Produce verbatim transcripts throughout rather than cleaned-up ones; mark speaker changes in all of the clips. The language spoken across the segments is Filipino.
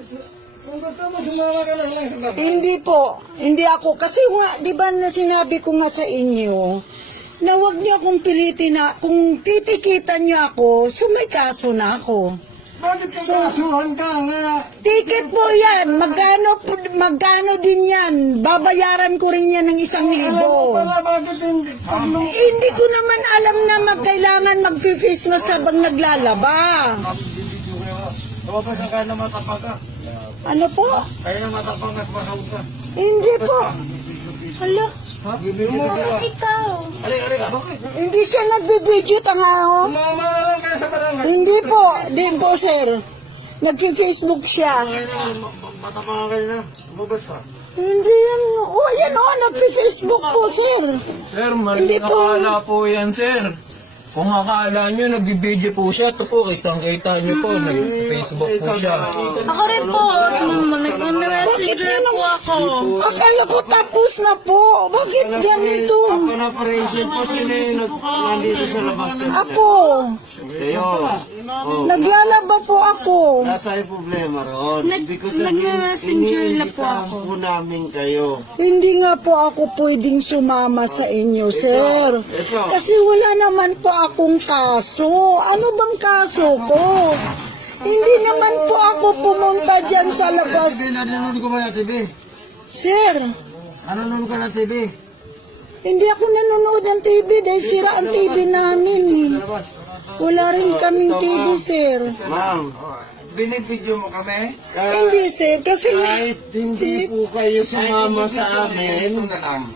Speaker 1: Kung gusto mo, sumama ka lang lang sa labas.
Speaker 2: Hindi po. Hindi ako. Kasi nga, di ba na sinabi ko nga sa inyo, na huwag niyo akong pilitin na, kung titikitan niyo ako, so may kaso na ako.
Speaker 1: Bakit ka kasuhan ka nga?
Speaker 2: Ticket po yan. Magkano, magkano din yan. Babayaran ko rin yan ng isang
Speaker 1: Alam mo
Speaker 2: libo.
Speaker 1: pala, bakit hindi? Pag nung...
Speaker 2: Hindi ko naman alam na magkailangan mag-face mask habang naglalaba.
Speaker 1: Lumabas ka na matapang ka.
Speaker 2: Ano po?
Speaker 1: Kaya na matapang at mahawag ka.
Speaker 2: Hindi po. Hala,
Speaker 1: Ha? Bibigyan ka.
Speaker 2: ikaw.
Speaker 1: Alay, alay ka. Bakit?
Speaker 2: Hindi siya nagbibideo, tanga ho.
Speaker 1: Sumama ka lang kayo sa barangay.
Speaker 2: Hindi po. Hindi po, sir. Nag-Facebook siya.
Speaker 1: Kaya na, matapang ka na. Lumabas ka.
Speaker 2: Hindi yan. Oh, yan oh. Nag-Facebook po, sir.
Speaker 3: Sir,
Speaker 2: Hindi
Speaker 3: maling
Speaker 2: po.
Speaker 3: akala po yan, sir. Kung akala nyo, nagbibideo po siya, ito po, kitang-kita nyo po, nag-Facebook po siya.
Speaker 4: Ako rin po, nag-messenger po ako.
Speaker 2: Akala ko tapos na po. Bakit ganito?
Speaker 1: Ako na parensin po, sino yung nag- nandito sa labas ka?
Speaker 2: Ako.
Speaker 1: Kayo. Oh.
Speaker 2: Naglalaba po ako.
Speaker 1: Wala tayo problema roon.
Speaker 4: Nag-
Speaker 1: Ibig ko sabihin,
Speaker 4: nagme-messenger na po
Speaker 1: iniimbitahan
Speaker 4: ako.
Speaker 1: po namin kayo.
Speaker 2: Hindi nga po ako pwedeng sumama sa inyo, sir.
Speaker 1: Ito.
Speaker 2: Kasi wala naman po akong kaso. Ano bang kaso ko? Hindi naman po ako pumunta dyan sa labas.
Speaker 1: T V, nanonood ko ba na T V?
Speaker 2: Sir,
Speaker 1: Nanonood ka na T V?
Speaker 2: hindi ako nanonood ng T V dahil sira ang T V namin. eh. Wala rin kaming T V, sir.
Speaker 1: Ma'am, binibidyo mo kami? Kahit,
Speaker 2: Hindi, sir. Kasi nga,
Speaker 1: kahit hindi po kayo sumama sa amin, ito na lang.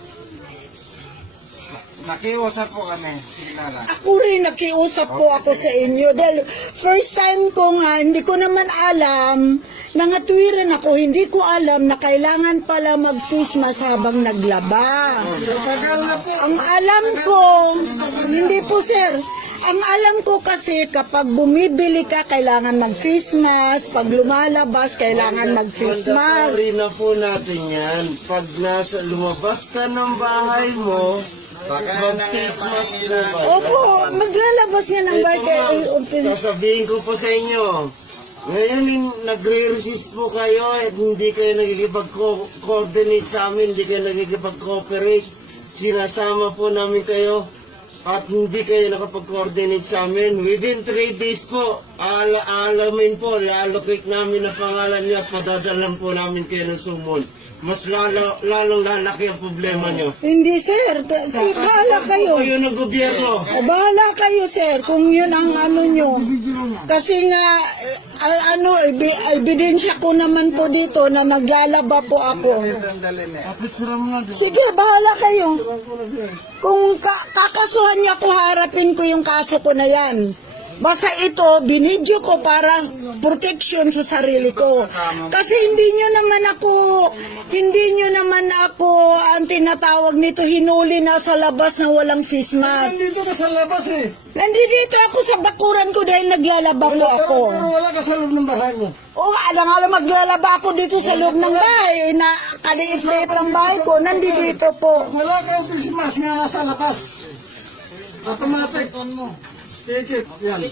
Speaker 1: Nakiusap po kami, signala.
Speaker 2: ako rin nakiusap po ako sa inyo. Dahil first time ko nga, hindi ko naman alam, nangatwiran ako, hindi ko alam na kailangan pala mag-face mask habang naglaba.
Speaker 1: Tagal na po.
Speaker 2: Ang alam ko, hindi po sir, ang alam ko kasi kapag bumibili ka, kailangan mag-face mask. Pag lumalabas, kailangan mag-face mask.
Speaker 1: Mandatory na po natin yan. Pag nasa lumabas ka ng bahay mo, mag-face mask po ba?
Speaker 2: Opo, maglalabas nga ng bahay kaya i-open.
Speaker 1: Sasabihin ko po sa inyo, ngayon in- nagre-resist po kayo at hindi kayo nagkikipag-coordinate sa amin, hindi kayo nagkikipag-cooperate. Sinasama po namin kayo at hindi kayo nakapag-coordinate sa amin. Within three days po, ala alamin po, lalocate namin ang pangalan niyo at padadalan po namin kayo ng sumon. Mas lalo, lalong lalaki ang problema niyo.
Speaker 2: Hindi sir, K- bahala kayo.
Speaker 1: Kayo ng gobyerno.
Speaker 2: O, bahala kayo sir, kung yun ang ano nyo. Kasi nga, eh, ano, ebi- ebidensya ko naman po dito na naglalaba po ako. Sige, bahala kayo. Kung ka- kakasuhan niya ako, harapin ko yung kaso ko na yan. Basta ito, binidyo ko para protection sa sarili ko. Kasi hindi nyo naman ako, hindi nyo naman ako ang tinatawag nito, hinuli na sa labas na walang face mask.
Speaker 1: Nandito ka sa labas eh.
Speaker 2: Nandito ako sa bakuran ko dahil naglalaba po ako.
Speaker 1: Pero wala ka sa loob ng bahay mo.
Speaker 2: O, alam alam maglalaba ako dito sa loob ng bahay. Na kaliit-liit ng bahay ko, nandito po.
Speaker 1: Wala kang face mask nga nasa labas. Automatic. Ticket. Yan.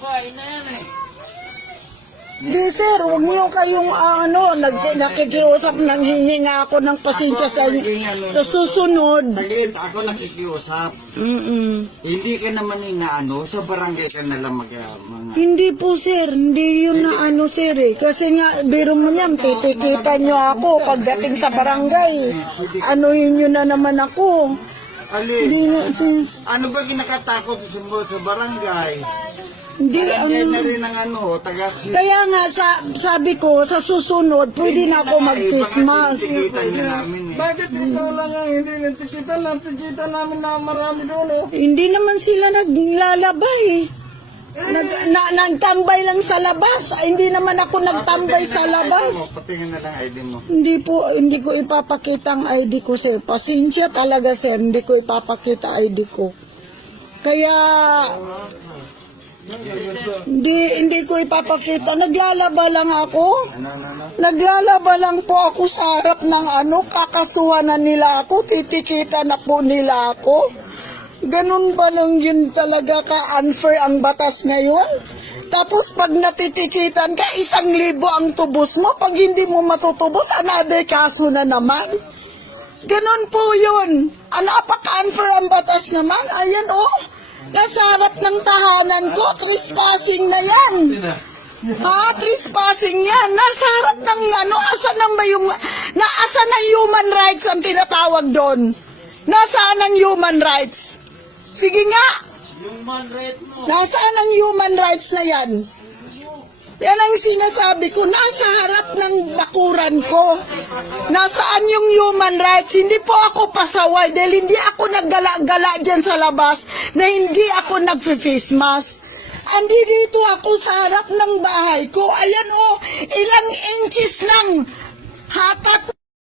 Speaker 2: Di sir, huwag niyo kayong ah, ano, nag, nakikiusap, nanghingi nga ako ng pasensya sa, sa susunod.
Speaker 5: Saglit, ako nakikiusap.
Speaker 2: Mm-mm.
Speaker 5: Hindi ka naman inaano, sa barangay ka na lang mag... mga...
Speaker 2: Hindi po sir, hindi yun na ano sir eh. Kasi nga, biro mo niyan, titikitan niyo ako pagdating sa barangay. Ano yun na naman ako.
Speaker 5: Ali,
Speaker 2: Hindi na, sir.
Speaker 5: ano ba kinakatakot sa, sa barangay?
Speaker 2: Hindi,
Speaker 5: Barangay
Speaker 2: ano.
Speaker 5: na rin ang ano, taga...
Speaker 2: Kaya nga, sa, sabi ko, sa susunod, pwede na ako mag-face mask.
Speaker 5: Tikitan niya namin eh.
Speaker 1: Bakit ikaw lang ang hindi nagtikitan? Nagtikitan namin na marami doon oh.
Speaker 2: Hindi naman sila naglalaba eh. Nag, na, nagtambay lang sa labas. Ay, hindi naman ako nagtambay sa labas.
Speaker 5: Patingin na lang I D mo.
Speaker 2: Hindi po, hindi ko ipapakita ang I D ko, sir. Pasensya talaga, sir. Hindi ko ipapakita I D ko. Kaya, hindi, hindi ko ipapakita. Naglalaba lang ako. Naglalaba lang po ako sa harap ng ano, kakasuhan na nila ako, titikitan na po nila ako. Ganun ba lang yun talaga ka-unfair ang batas ngayon? Tapos pag natitikitan ka, isang libo ang tubos mo. Pag hindi mo matutubos, another kaso na naman. Ganon po yun. Ano, napaka-unfair ang batas naman. Ayan oh, nasa harap ng tahanan ko, trespassing na yan. Ah, trespassing yan. Nasa harap ng ano, asan ang ba yung, na, asan ang human rights ang tinatawag doon? Nasaan ang human rights? Sige nga. Nasaan ang human rights na yan? Yan ang sinasabi ko, nasa harap ng bakuran ko. Nasaan yung human rights? Hindi po ako pasaway dahil hindi ako naggala-gala dyan sa labas na hindi ako nag-face mask. Andi dito ako sa harap ng bahay ko. Ayan oh, ilang inches lang. Hatat